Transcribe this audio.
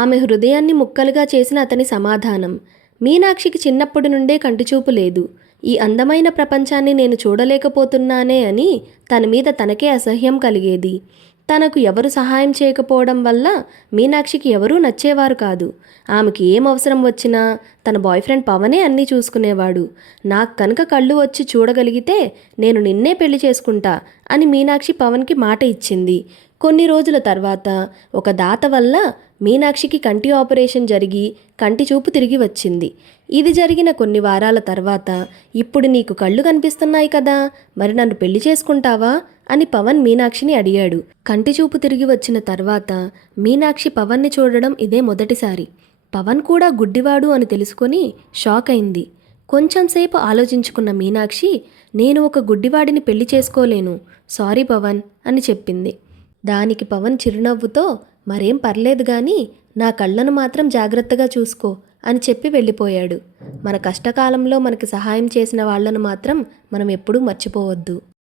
ఆమె హృదయాన్ని ముక్కలుగా చేసిన అతని సమాధానం. మీనాక్షికి చిన్నప్పటి నుండే కంటిచూపు లేదు. ఈ అందమైన ప్రపంచాన్ని నేను చూడలేకపోతున్నానే అని తన మీద తనకే అసహ్యం కలిగేది. తనకు ఎవరు సహాయం చేయకపోవడం వల్ల మీనాక్షికి ఎవరూ నచ్చేవారు కాదు. ఆమెకి ఏం అవసరం వచ్చినా తన బాయ్ ఫ్రెండ్ పవనే అన్నీ చూసుకునేవాడు. నాకు కనుక కళ్ళు వచ్చి చూడగలిగితే నేను నిన్నే పెళ్లి చేసుకుంటా అని మీనాక్షి పవన్కి మాట ఇచ్చింది. కొన్ని రోజుల తర్వాత ఒక దాత వల్ల మీనాక్షికి కంటి ఆపరేషన్ జరిగి కంటి చూపు తిరిగి వచ్చింది. ఇది జరిగిన కొన్ని వారాల తర్వాత, ఇప్పుడు నీకు కళ్ళు కనిపిస్తున్నాయి కదా, మరి నన్ను పెళ్లి చేసుకుంటావా అని పవన్ మీనాక్షిని అడిగాడు. కంటి చూపు తిరిగి వచ్చిన తర్వాత మీనాక్షి పవన్ని చూడడం ఇదే మొదటిసారి. పవన్ కూడా గుడ్డివాడు అని తెలుసుకొని షాక్ అయింది. కొంచెంసేపు ఆలోచించుకున్న మీనాక్షి, నేను ఒక గుడ్డివాడిని పెళ్లి చేసుకోలేను, సారీ పవన్ అని చెప్పింది. దానికి పవన్ చిరునవ్వుతో, మరేం పర్లేదు గాని నా కళ్ళను మాత్రం జాగ్రత్తగా చూసుకో అని చెప్పి వెళ్ళిపోయాడు. మన కష్టకాలంలో మనకి సహాయం చేసిన వాళ్లను మాత్రం మనం ఎప్పుడూ మర్చిపోవద్దు.